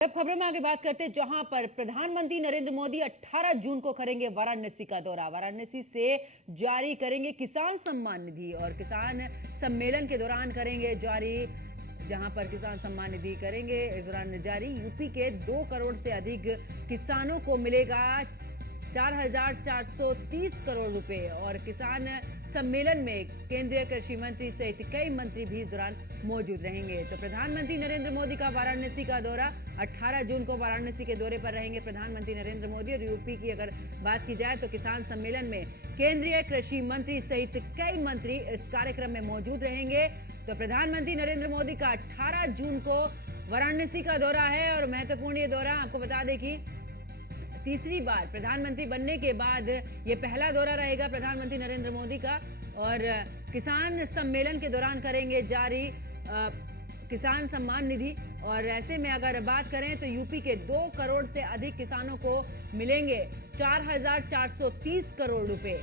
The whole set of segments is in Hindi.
अब खबरों में आगे बात करते हैं, जहां पर प्रधानमंत्री नरेंद्र मोदी 18 जून को करेंगे वाराणसी का दौरा। वाराणसी से जारी करेंगे किसान सम्मान निधि और किसान सम्मेलन के दौरान करेंगे जारी, जहां पर किसान सम्मान निधि करेंगे इस दौरान जारी। यूपी के 2 करोड़ से अधिक किसानों को मिलेगा 4,430 करोड़ रुपए और किसान सम्मेलन में केंद्रीय कृषि मंत्री सहित कई मंत्री भी इस दौरान मौजूद रहेंगे। तो प्रधानमंत्री नरेंद्र मोदी का वाराणसी का दौरा, 18 जून को वाराणसी के दौरे पर रहेंगे प्रधानमंत्री नरेंद्र मोदी। और यूपी की अगर बात की जाए तो किसान सम्मेलन में केंद्रीय कृषि मंत्री सहित कई मंत्री इस कार्यक्रम में मौजूद रहेंगे। तो प्रधानमंत्री नरेंद्र मोदी का 18 जून को वाराणसी का दौरा है और महत्वपूर्ण ये दौरा, आपको बता दें कि तीसरी बार प्रधानमंत्री बनने के बाद ये पहला दौरा रहेगा प्रधानमंत्री नरेंद्र मोदी का। और किसान सम्मेलन के दौरान करेंगे जारी किसान सम्मान निधि। और ऐसे में अगर बात करें तो यूपी के 2 करोड़ से अधिक किसानों को मिलेंगे 4,430 करोड़ रुपए।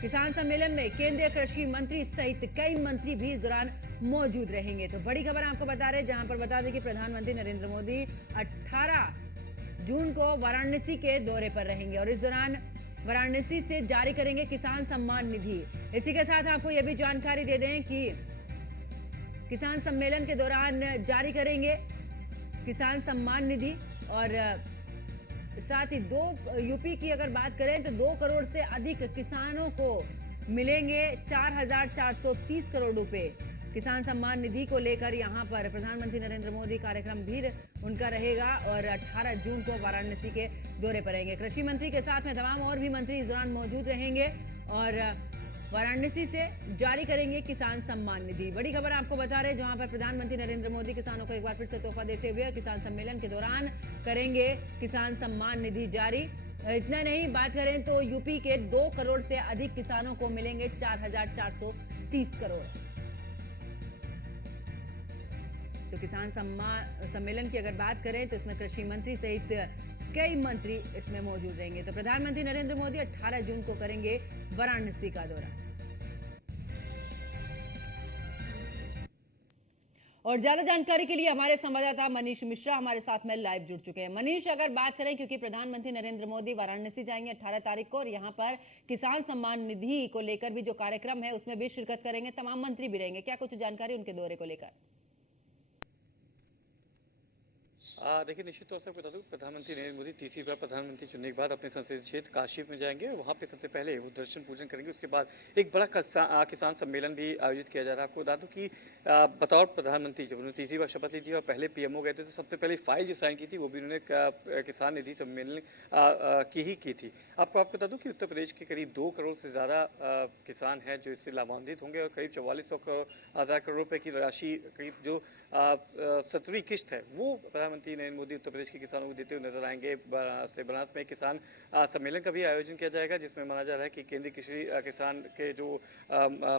किसान सम्मेलन में केंद्रीय कृषि मंत्री सहित कई मंत्री भी इस दौरान मौजूद रहेंगे। तो बड़ी खबर आपको बता रहे, जहां पर बता दें कि प्रधानमंत्री नरेंद्र मोदी 18 जून को वाराणसी के दौरे पर रहेंगे और इस दौरान वाराणसी से जारी करेंगे किसान सम्मान निधि। इसी के साथ आपको यह भी जानकारी दे दें कि किसान सम्मेलन के दौरान जारी करेंगे किसान सम्मान निधि और साथ ही यूपी की अगर बात करें तो 2 करोड़ से अधिक किसानों को मिलेंगे 4,430 करोड़ रुपए। किसान सम्मान निधि को लेकर यहां पर प्रधानमंत्री नरेंद्र मोदी कार्यक्रम भी उनका रहेगा और 18 जून को वाराणसी के दौरे पर रहेंगे। कृषि मंत्री के साथ में तमाम और भी मंत्री इस दौरान मौजूद रहेंगे और वाराणसी से जारी करेंगे किसान सम्मान निधि। बड़ी खबर आपको बता रहे, जहां पर प्रधानमंत्री नरेंद्र मोदी किसानों को एक बार फिर से तोहफा देते हुए किसान सम्मेलन के दौरान करेंगे किसान सम्मान निधि जारी। इतना नहीं, बात करें तो यूपी के 2 करोड़ से अधिक किसानों को मिलेंगे 4,430 करोड़। तो किसान सम्मेलन की अगर बात करें तो इसमें कृषि मंत्री सहित कई मंत्री इसमें मौजूद रहेंगे। तो प्रधानमंत्री नरेंद्र मोदी 18 जून को करेंगे वाराणसी का दौरा। और ज्यादा जानकारी के लिए हमारे संवाददाता मनीष मिश्रा हमारे साथ में लाइव जुड़ चुके हैं। मनीष, अगर बात करें, क्योंकि प्रधानमंत्री नरेंद्र मोदी वाराणसी जाएंगे 18 तारीख को और यहां पर किसान सम्मान निधि को लेकर भी जो कार्यक्रम है उसमें भी शिरकत करेंगे, तमाम मंत्री भी रहेंगे, क्या कुछ जानकारी उनके दौरे को लेकर? देखिए, निश्चित तौर से बता दूं, प्रधानमंत्री नरेंद्र मोदी तीसरी बार प्रधानमंत्री चुनने के बाद अपने संसदीय क्षेत्र काशी में जाएंगे और वहाँ पे सबसे पहले वो दर्शन पूजन करेंगे। उसके बाद एक बड़ा किसान सम्मेलन भी आयोजित किया जा रहा है। आपको बता दूं कि बतौर प्रधानमंत्री जब उन्होंने तीसरी बार शपथ ली थी और पहले पीएमओ गए थे तो सबसे पहले फाइल जो साइन की थी वो भी उन्होंने किसान निधि सम्मेलन की थी। आपको बता दूं कि उत्तर प्रदेश के करीब 2 करोड़ से ज़्यादा किसान हैं जो इससे लाभान्वित होंगे और करीब 44,000 करोड़ रुपये की राशि, करीब जो 17वीं किस्त है वो प्रधानमंत्री नरेंद्र मोदी उत्तर प्रदेश के किसानों को देते हुए नजर आएंगे। बनारस में किसान सम्मेलन का भी आयोजन किया जाएगा जिसमें माना जा रहा है कि केंद्रीय कृषि किसान के जो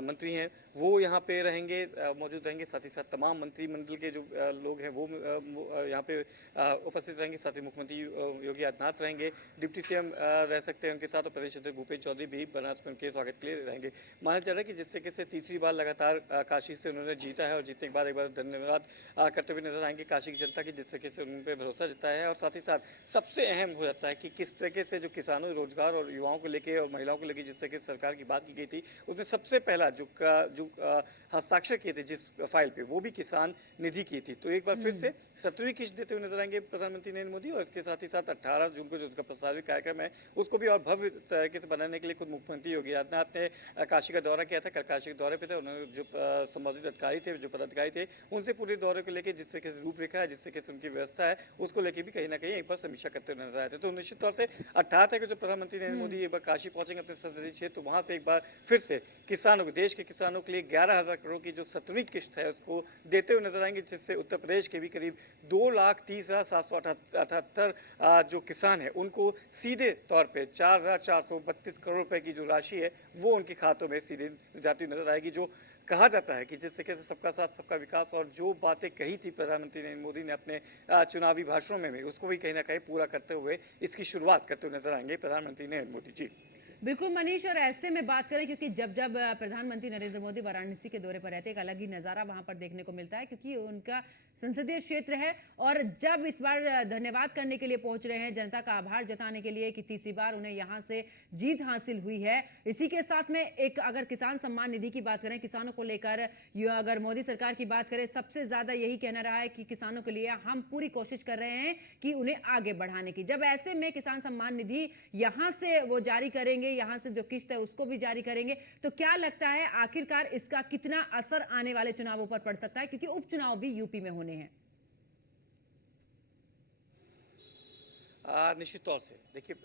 मंत्री हैं वो यहाँ पे रहेंगे, मौजूद रहेंगे। साथ ही साथ तमाम मंत्रिमंडल के जो लोग हैं वो यहाँ पे उपस्थित रहेंगे। साथ ही मुख्यमंत्री योगी आदित्यनाथ रहेंगे, डिप्टी सीएम रह सकते हैं उनके साथ, और प्रदेश अध्यक्ष भूपेश चौधरी भी बनारस में उनके स्वागत के लिए रहेंगे। माना जा रहा है कि जिस तरीके से तीसरी बार लगातार काशी से उन्होंने जीता है और जीतने के बाद एक बार धन्यवाद करते हुए नजर आएंगे काशी की जनता की, जिस तरीके से उन पर भरोसा जताया है। और साथ ही साथ सबसे अहम हो जाता है कि किस तरीके से जो किसानों, रोजगार और युवाओं को लेकर और महिलाओं को लेकर जिस तरीके से सरकार की बात की गई थी उसमें सबसे पहला जो हस्ताक्षर किए थे जिस फाइल पे वो भी किसान निधि की थी। तो एक बार फिर से 17वीं किस्त देते हुए नजर आएंगे प्रधानमंत्री नरेंद्र मोदी। और इसके साथ ही साथ 18 जून को जो उनका प्रस्तावित कार्यक्रम है उसको भी और भव्य तरीके से बनाने के लिए खुद मुख्यमंत्री योगी आदित्यनाथ ने काशी का दौरा किया था। कल काशी के दौरे पे थे, उन्होंने जो संबंधित अधिकारी थे, जो पदाधिकारी थे, उनसे पूरे दौरे को लेकर जिस तरीके से रूपरेखा है, जिस तरीके से उनकी व्यवस्था है उसको लेकर भी कहीं ना कहीं एक बार समीक्षा करते हुए नजर आए थे। तो निश्चित तौर से 18 तारीख को जो प्रधानमंत्री नरेंद्र मोदी एक बार काशी पहुंचेंगे अपने संसदीय क्षेत्र, तो वहां से एक बार फिर से किसानों को, देश के किसानों के लिए 11,000 करोड़ की जो 17वीं किस्त है उसको देते हुए नजर आएंगे, जिससे उत्तर प्रदेश के भी करीब 2,30,778 जो किसान है उनको सीधे तौर पे 4,432 करोड़ रुपए की जो राशि है वो उनके खातों में सीधे जाती हुई नजर आएगी। जो कहा जाता है कि जिस तरीके से सबका साथ सबका विकास और जो बातें कही थी प्रधानमंत्री नरेंद्र मोदी ने अपने चुनावी भाषणों में भी, उसको भी कहीं ना कहीं पूरा करते हुए इसकी शुरुआत करते हुए नजर आएंगे प्रधानमंत्री नरेंद्र मोदी जी। बिल्कुल मनीष, और ऐसे में बात करें क्योंकि जब जब प्रधानमंत्री नरेंद्र मोदी वाराणसी के दौरे पर रहते हैं, एक अलग ही नज़ारा वहां पर देखने को मिलता है क्योंकि उनका संसदीय क्षेत्र है। और जब इस बार धन्यवाद करने के लिए पहुंच रहे हैं, जनता का आभार जताने के लिए कि तीसरी बार उन्हें यहां से जीत हासिल हुई है। इसी के साथ में एक अगर किसान सम्मान निधि की बात करें, किसानों को लेकर अगर मोदी सरकार की बात करें, सबसे ज्यादा यही कहना रहा है कि किसानों के लिए हम पूरी कोशिश कर रहे हैं कि उन्हें आगे बढ़ाने की। जब ऐसे में किसान सम्मान निधि यहां से वो जारी करेंगे, यहां से जो किस्त है उसको भी जारी करेंगे, तो क्या लगता है आखिरकार इसका कितना असर आने वाले चुनावों पर पड़ सकता है, क्योंकि उपचुनाव भी यूपी में होने हैं? निश्चित तौर से देखिए,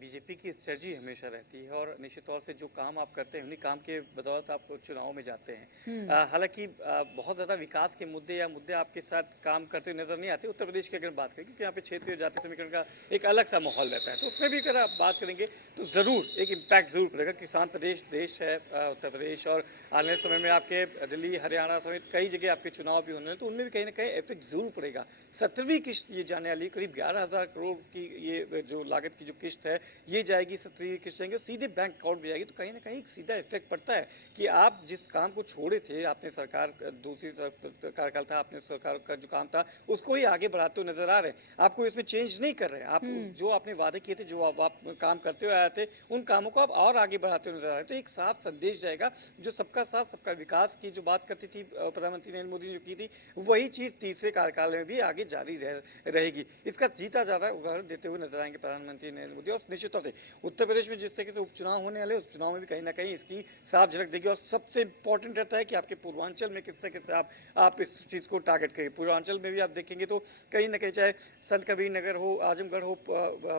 बीजेपी की स्ट्रेटजी हमेशा रहती है और निश्चित तौर से जो काम आप करते हैं उन्हीं काम के बदौलत आप चुनाव में जाते हैं। हालांकि बहुत ज़्यादा विकास के मुद्दे या मुद्दे आपके साथ काम करते नजर नहीं आते उत्तर प्रदेश की अगर बात करें, क्योंकि यहाँ पे क्षेत्रीय जाति समीकरण का एक अलग सा माहौल रहता है। तो उसमें भी अगर आप बात करेंगे तो ज़रूर एक इम्पैक्ट जरूर पड़ेगा। किसान प्रदेश देश है उत्तर प्रदेश, और आने वाले समय में आपके दिल्ली हरियाणा समेत कई जगह आपके चुनाव भी होने हैं, तो उनमें भी कहीं ना कहीं इफेक्ट जरूर पड़ेगा। 17वीं किस्त ये जाने वाली करीब 11,000 करोड़ की ये जो लागत की जो किस्त है ये जाएगी, 17वीं किस्त जाएंगे, सीधे बैंक अकाउंट में जाएगी। तो कहीं ना कहीं एक सीधा इफेक्ट पड़ता है कि आप जिस काम को छोड़े थे, आपने सरकार दूसरी कार्यकाल था, आपने सरकार का जो काम था उसको ही आगे बढ़ाते हुए नजर आ रहे हैं। आपको इसमें चेंज नहीं कर रहे हैं। आप जो आपने वादे किए थे, जो आप काम करते हुए आए थे, उन कामों को आप और आगे बढ़ाते हुए नजर आ रहे हैं। तो एक साफ संदेश जाएगा, जो सबका साथ सबका विकास की जो बात करती थी प्रधानमंत्री नरेंद्र मोदी ने जो की थी, वही चीज तीसरे कार्यकाल में भी आगे जारी रहेगी। इसका जीता जाता उदाहरण देते हुए नजर आएंगे प्रधानमंत्री नरेंद्र मोदी। और निश्चित तौर से उत्तर प्रदेश में जिस तरीके से उपचुनाव होने वाले, उस चुनाव में भी कहीं ना कहीं इसकी साफ झलक देगी। और सबसे इंपॉर्टेंट रहता है कि आपके पूर्वांचल में किस तरीके से आप इस चीज़ को टारगेट करिए। पूर्वांचल में भी आप देखेंगे तो कहीं ना कहीं, चाहे संत कबीर नगर हो, आजमगढ़ हो,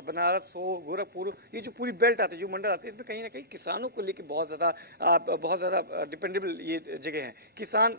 बनारस हो, गोरखपुर, ये जो पूरी बेल्ट आती है, जो मंडल आते हैं, इसमें कहीं ना कहीं किसानों को लेकर बहुत ज़्यादा डिपेंडेबल ये जगह है। किसान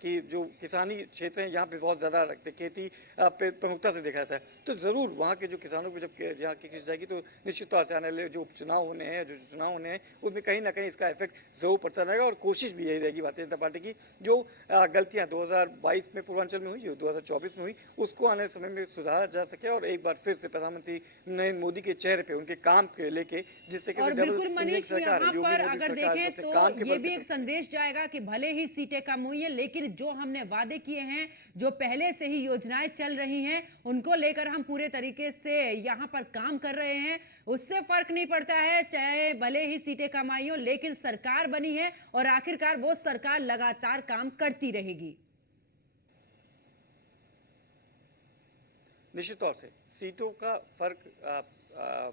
की जो किसानी क्षेत्र हैं यहाँ पे बहुत ज़्यादा रखते, खेती पे प्रमुखता से देखा जाता है। तो ज़रूर वहाँ के जो किसानों को जब यहाँ की किस्त जाएगी तो निश्चित तौर से आने वाले जो उपचुनाव होने हैं, जो चुनाव होने हैं, उसमें कहीं ना कहीं इसका इफेक्ट जरूर पड़ता रहेगा। और कोशिश भी यही रहेगी भारतीय जनता पार्टी की, जो गलतियाँ 2022 में पूर्वांचल में हुई, जो 2024 में हुई, उसको आने समय में सुधारा जा सके और एक बार फिर से प्रधानमंत्री नरेंद्र मोदी के चेहरे पे उनके काम के लेके, जिस तरीके से बिल्कुल मनीष, यहाँ पर अगर देखें तो ये भी एक संदेश जाएगा कि भले ही सीटें कम हुई है, लेकिन जो हमने वादे किए हैं, जो पहले से ही योजनाएं चल रही हैं, उनको लेकर हम पूरे तरीके से यहाँ पर काम कर रहे हैं। उससे फर्क नहीं पड़ता है, चाहे भले ही सीटें कम आई हो, लेकिन सरकार बनी है और आखिरकार वो सरकार लगातार काम करती रहेगी। निश्चित तौर से सीटों का फर्क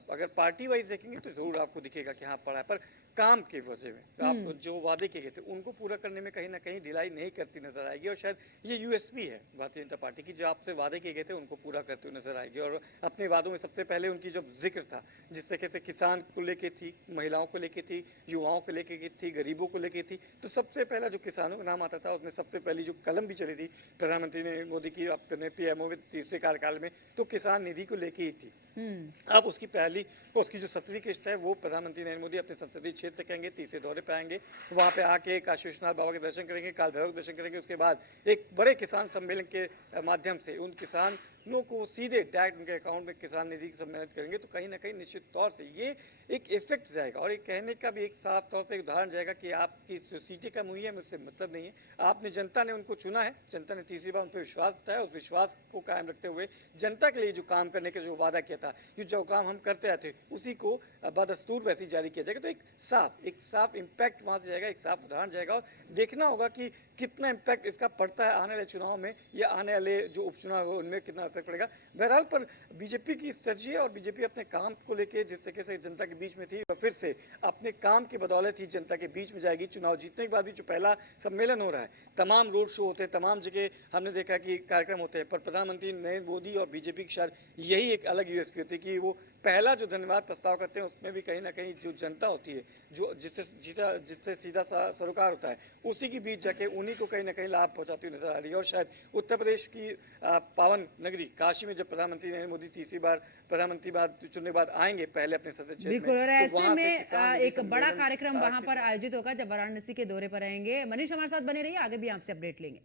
अगर पार्टी वाइज देखेंगे तो जरूर आपको दिखेगा कि हाँ पड़ा है, पर काम के वजह में आप जो वादे किए गए थे उनको पूरा करने में कहीं ना कहीं ढिलाई नहीं करती नजर आएगी। और शायद ये यूएसपी है भारतीय जनता पार्टी की, जो आपसे वादे किए गए थे उनको पूरा करते हुए नजर आएगी। और अपने वादों में सबसे पहले उनकी जब जिक्र था, जिस तरीके से किसान को लेके थी, महिलाओं को लेके थी, युवाओं को लेके थी, गरीबों को लेके थी, तो सबसे पहला जो किसानों का नाम आता था उसमें सबसे पहली जो कलम भी चली थी प्रधानमंत्री नरेंद्र मोदी की अपने पीएमओ में तीसरे कार्यकाल में, तो किसान निधि को लेके ही थी। अब उसकी जो 17वीं किस्त है वो प्रधानमंत्री नरेंद्र मोदी अपने संसदीय क्षेत्र से कहेंगे, तीसरे दौरे पे आएंगे, वहां पे आके काशी विश्वनाथ बाबा के दर्शन करेंगे, काल भैरव के दर्शन करेंगे। उसके बाद एक बड़े किसान सम्मेलन के माध्यम से उन किसानों को सीधे डायरेक्ट उनके अकाउंट में किसान निधि सम्मिलित करेंगे। तो कहीं ना कहीं निश्चित तौर से ये एक इफेक्ट जाएगा और एक कहने का भी एक साफ तौर पर एक उदाहरण जाएगा कि आपकी सीटें कम हुई है मुझसे मतलब नहीं है। आपने, जनता ने उनको चुना है, जनता ने तीसरी बार उन पर विश्वास बताया, उस विश्वास को कायम रखते हुए जनता के लिए जो काम करने का जो वादा किया था, जो काम हम करते आए थे, उसी को बदस्तूर वैसे जारी किया जाएगा। तो एक साफ इम्पैक्ट वहां से जाएगा, एक साफ उदाहरण जाएगा। और देखना होगा कि कितना इम्पैक्ट इसका पड़ता है आने वाले चुनाव में या आने वाले जो उपचुनाव हो उनमें कितना इफेक्ट पड़ेगा। बहरहाल पर बीजेपी की स्ट्रेटजी है और बीजेपी अपने काम को लेकर जिस तरीके से जनता के बीच में थी, वह फिर से अपने काम की बदौलत ही जनता के बीच में जाएगी। चुनाव जीतने के बाद भी जो पहला सम्मेलन हो रहा है, तमाम रोड शो होते हैं, तमाम जगह हमने देखा कि कार्यक्रम होते हैं, पर प्रधानमंत्री नरेंद्र मोदी और बीजेपी की शायद यही एक अलग यूएसपी होती है कि वो पहला जो धन्यवाद प्रस्ताव करते हैं उसमें भी कहीं ना कहीं जो जनता होती है, जो जिससे सीधा सरोकार होता है, उसी के बीच जाके उन्हीं को कहीं ना कहीं लाभ पहुंचाती हुई नजर आ रही है। और शायद उत्तर प्रदेश की पावन नगरी काशी में जब प्रधानमंत्री नरेंद्र मोदी तीसरी बार प्रधानमंत्री चुनने के बाद आएंगे पहले अपने संसदीय क्षेत्र में, बिल्कुल, और तो ऐसे में एक बड़ा कार्यक्रम वहां पर आयोजित होगा जब वाराणसी के दौरे पर रहेंगे। मनीष हमारे साथ बने रहिए, आगे भी आपसे अपडेट लेंगे।